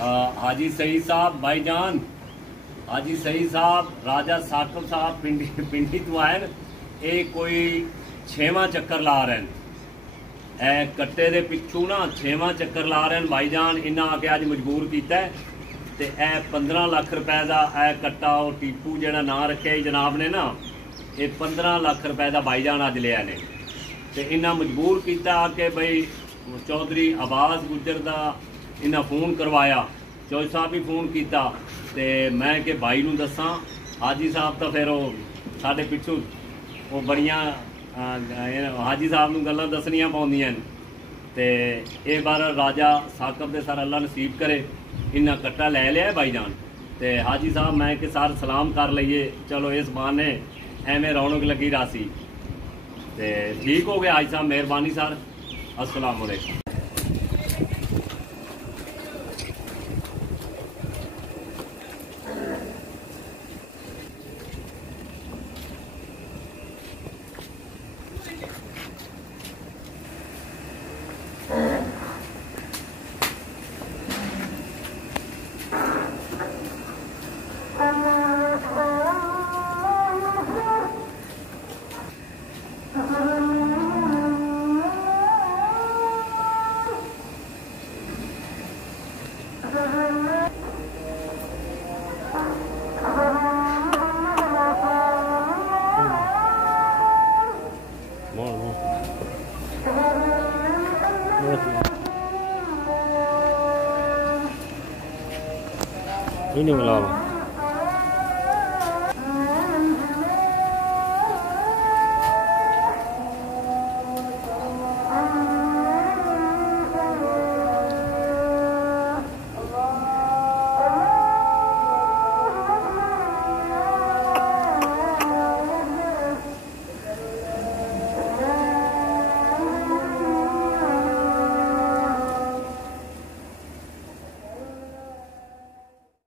हाजी सईद साहब भाईजान, हाजी सईद साहब राजा साकब साहब पिंडी तो आए न, ये कोई 6वां चक्कर ला रहे हैं। ए कट्टे दे पिछू ना 6वां चक्कर ला रहे हैं भाईजान। इन्हें आके अज मजबूर किया ते ए 15 लाख रुपए का ए कट्टा और टीपू जिहड़ा ना रखे जनाब ने ना, ये 15 लाख रुपए का भाईजान अज लिया ने। ते इन्हें मजबूर किया आके बई चौधरी आवाज़ गुजर का इन्हें फोन करवाया, चौधरी साहब भी फोन किया ते मैं कि भाई नूं दसां। हाजी साहब तो फिर साडे पिछू वो बड़ियां हाजी साहब नूं गल्लां दसनियां पौंदियां ते ये बार राजा साकब दे सर अल्लाह नसीब करे इन्ना कट्टा लै लिया भाईजान। ते हाजी साहब मैं कि सर सलाम कर लईए, चलो इस बहाने एवें रौनक लगी रासी ते ठीक हो गया। हाजी साहब मेहरबानी सर, अस्सलाम वालेकुम। ini melawak.